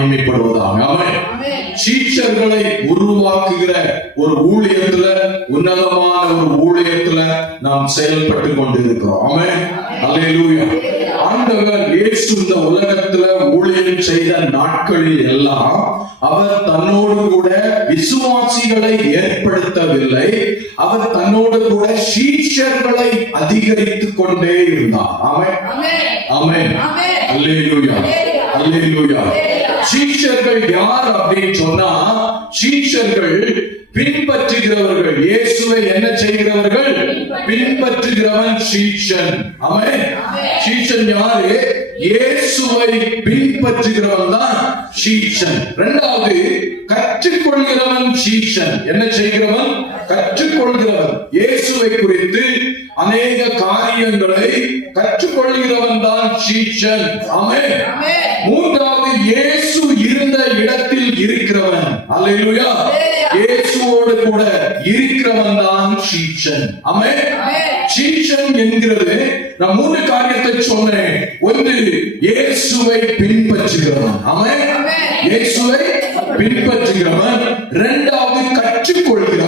மகிமைப்படுவதாக. ஆமென். சீஷர்களை உருவாக்குகிற ஒரு ஊழியத்துல, உன்னதமான ஒரு ஊழியத்துல நாம் செயல்பட்டு கொண்டிருக்கிறோம். ஆமென். அல்லேலூயா. ஆண்டவர் இயேசு இந்த உலகத்துல ஊழியம் செய்த நாட்களில் எல்லாம் அவர் தன்னோடு கூட விசுவாசிகளை ஏற்படுத்தவில்லை, அவர் தன்னோடு கூட சீஷர்களை அதிகரித்துக் கொண்டே இருந்தார். ஆமென். ஆமென். அல்லேலூயா. அல்லேலூயா. சீஷர்கள் யார் அப்படின்னு சொன்னா, சீஷர்கள் பின்பற்றுகிறவர்கள். இயேசுவை என்ன செய்கிறவர்கள்? பின்பற்றுகிறவன் சீஷன். ஆமென். சீஷன் யாரு? இயேசுவை பின்பற்றுகிறவன் தான் சீஷன். இரண்டாவது, கற்றுக்கொள்கிறவன் சீஷன். என்ன செய்கிறவன்? கற்றுக்கொள்கிறவன். இயேசுவை குறித்து அநேக காரியங்களை கற்றுக்கொள்கிறவன் தான் சீஷன். ஆமென். மூன்றாவது, இயேசு இருந்த இடத்தில் இருக்கிறவன். அல்லேலூயா. இயேசுவோடு கூட இருக்கிறவன் தான் சீஷன். ஆமென். சீஷன் என்கிறது, நான் மூன்று காரியத்தை சொன்னேன். ஒன்று, இயேசுவை பின்பற்றுகிறவன். ஆமென். இயேசுவை பின்பற்றுகிறவன். இரண்டாவது, கற்றுக்கொள்கிறவன்.